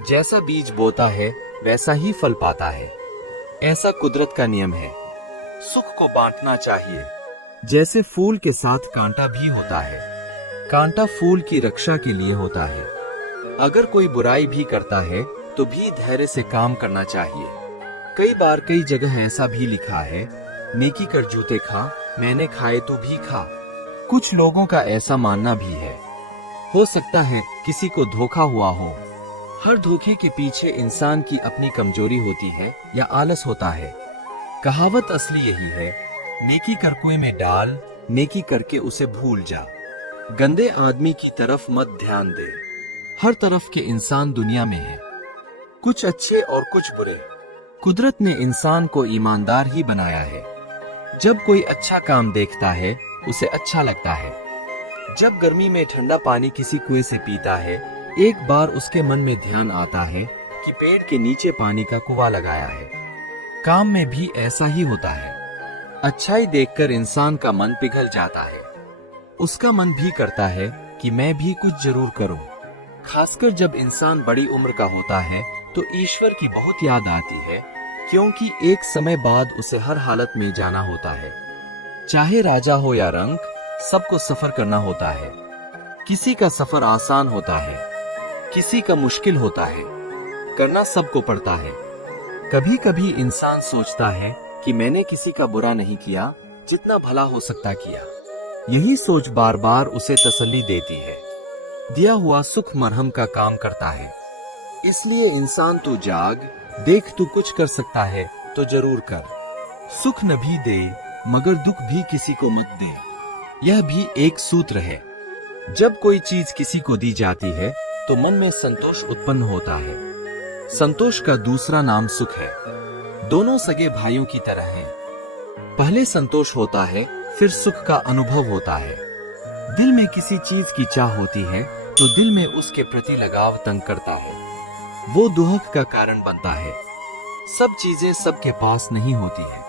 जैसा बीज बोता है वैसा ही फल पाता है। ऐसा कुदरत का नियम है। सुख को बांटना चाहिए। जैसे फूल के साथ कांटा भी होता है। कांटा फूल की रक्षा के लिए होता है। अगर कोई बुराई भी करता है तो भी धैर्य से काम करना चाहिए। कई बार कई जगह ऐसा भी लिखा है, नेकी कर जूते खा, मैंने खाए तो भी खा। कुछ लोगों का ऐसा मानना भी है। हो सकता है किसी को धोखा हुआ हो। हर धोखे के पीछे इंसान की अपनी कमजोरी होती है या आलस होता है। कहावत असली यही है, नेकी कर कुएं में डाल, नेकी करके उसे भूल जा। गंदे आदमी की तरफ मत ध्यान दे। हर तरफ के इंसान दुनिया में है, कुछ अच्छे और कुछ बुरे। कुदरत ने इंसान को ईमानदार ही बनाया है। जब कोई अच्छा काम देखता है उसे अच्छा लगता है। जब गर्मी में ठंडा पानी किसी कुएं से पीता है, एक बार उसके मन में ध्यान आता है कि पेड़ के नीचे पानी का कुआं लगाया है। काम में भी ऐसा ही होता है। अच्छाई देखकर इंसान का मन पिघल जाता है। उसका मन भी करता है कि मैं भी कुछ जरूर करूं। खासकर जब इंसान बड़ी उम्र का होता है तो ईश्वर की बहुत याद आती है, क्योंकि एक समय बाद उसे हर हालत में जाना होता है। चाहे राजा हो या रंक, सबको सफर करना होता है। किसी का सफर आसान होता है, किसी का मुश्किल होता है। करना सबको पड़ता है। कभी कभी इंसान सोचता है कि मैंने किसी का बुरा नहीं किया, जितना भला हो सकता किया। यही सोच बार बार उसे तसल्ली देती है। दिया हुआ सुख मरहम का काम करता है। इसलिए इंसान तू जाग, देख तू कुछ कर सकता है तो जरूर कर। सुख न भी दे मगर दुख भी किसी को मत दे। यह भी एक सूत्र है। जब कोई चीज किसी को दी जाती है तो मन में संतोष उत्पन्न होता है। संतोष का दूसरा नाम सुख है। दोनों सगे भाइयों की तरह हैं। पहले संतोष होता है, फिर सुख का अनुभव होता है। दिल में किसी चीज की चाह होती है तो दिल में उसके प्रति लगाव तंग करता है। वो दुख का कारण बनता है। सब चीजें सबके पास नहीं होती है।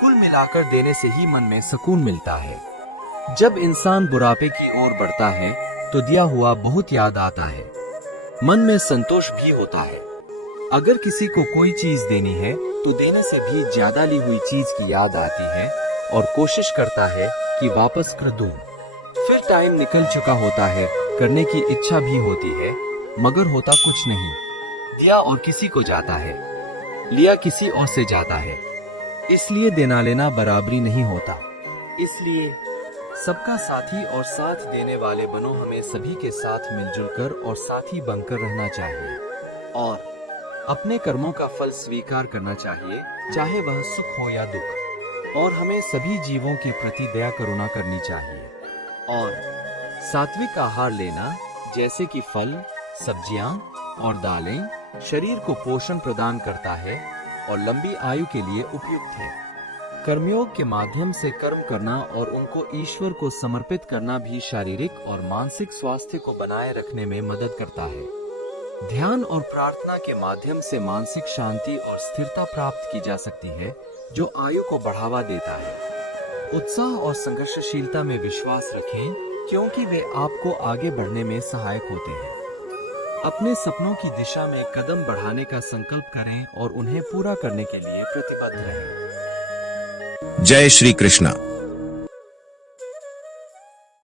कुल मिलाकर देने से ही मन में सुकून मिलता है। जब इंसान बुढ़ापे की ओर बढ़ता है तो दिया हुआ बहुत याद आता है। मन में संतोष भी होता है। अगर किसी को कोई चीज देनी है तो देने से भी ज्यादा ली हुई चीज की याद आती है और कोशिश करता है कि वापस कर दूं। फिर टाइम निकल चुका होता है, करने की इच्छा भी होती है मगर होता कुछ नहीं। दिया और किसी को जाता है, लिया किसी और से जाता है। इसलिए देना लेना बराबरी नहीं होता। इसलिए सबका साथी और साथ देने वाले बनो। हमें सभी के साथ मिलजुल कर और साथी बनकर रहना चाहिए और अपने कर्मों का फल स्वीकार करना चाहिए, चाहे वह सुख हो या दुख। और हमें सभी जीवों के प्रति दया करुणा करनी चाहिए और सात्विक आहार लेना, जैसे कि फल, सब्जियां और दालें, शरीर को पोषण प्रदान करता है और लंबी आयु के लिए उपयुक्त है। कर्मयोग के माध्यम से कर्म करना और उनको ईश्वर को समर्पित करना भी शारीरिक और मानसिक स्वास्थ्य को बनाए रखने में मदद करता है। ध्यान और प्रार्थना के माध्यम से मानसिक शांति और स्थिरता प्राप्त की जा सकती है, जो आयु को बढ़ावा देता है। उत्साह और संघर्षशीलता में विश्वास रखें, क्योंकि वे आपको आगे बढ़ने में सहायक होते हैं। अपने सपनों की दिशा में कदम बढ़ाने का संकल्प करें और उन्हें पूरा करने के लिए प्रतिबद्ध रहें। जय श्री कृष्णा।